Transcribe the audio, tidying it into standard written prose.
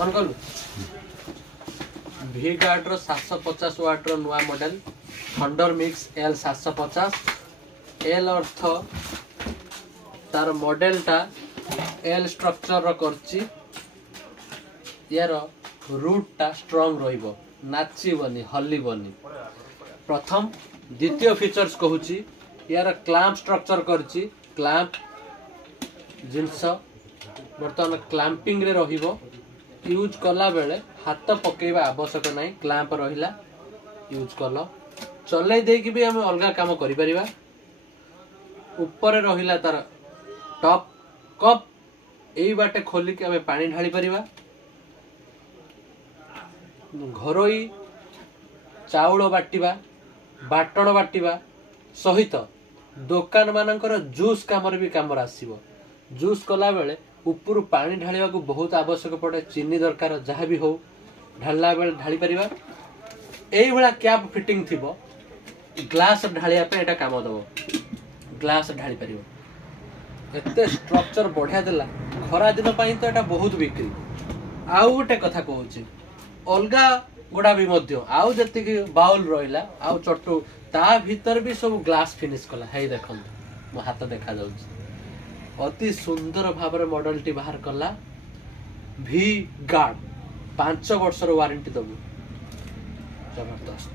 On कलु V guard रो 750 वाट रो नुआ model thunder mix L 750 L अर्थ तार मॉडल टा L स्ट्रक्चर रो करची यार रूट टा स्ट्रांग रहिबो नाचीबनी हल्लीबनी प्रथम द्वितीय फीचर्स कहूची यार क्लैंप स्ट्रक्चर करची क्लैंप जिनस बर्तमान क्लैंपिंग रे रहिबो यूज कला बेले हाथ पकेबा आवश्यक नहीं क्लैंप रहिला यूज कल चलै देकी भी हमें अलग काम करि परिबा ऊपर रहिला तार टॉप कप एई बाटे खोली के हमें पानी ढाली परिबा घरोई चाउल बाटिबा बाटण बाटिबा सहित दुकान मानकर जूस काम भी काम आसीबो जूस कला बेले ऊपर पानी ढालिया को बहुत आवश्यक पड़े चीनी दरकार जहाँ भी हो ढाला बेले ढाली परिबा एई भला कैप फिटिंग थिबो ग्लास ढालिया पे एटा काम दबो ग्लास ढाली परिबो एते स्ट्रक्चर बढ़िया देला खरा दिन पई तो एटा बहुत बिक्री आउ गोटे कथा कहूची अलगा गुड़ा भी मध्य आउ जति बाउल रहिला आउ चट्टू ता भीतर भी सब ग्लास फिनिश कला हे देखन मो हाथ देखा जाउची अति सुंदर भाव मॉडल टी बाहर कला V गार्ड 5 वर्षर वारंटी दबु जबरदस्त।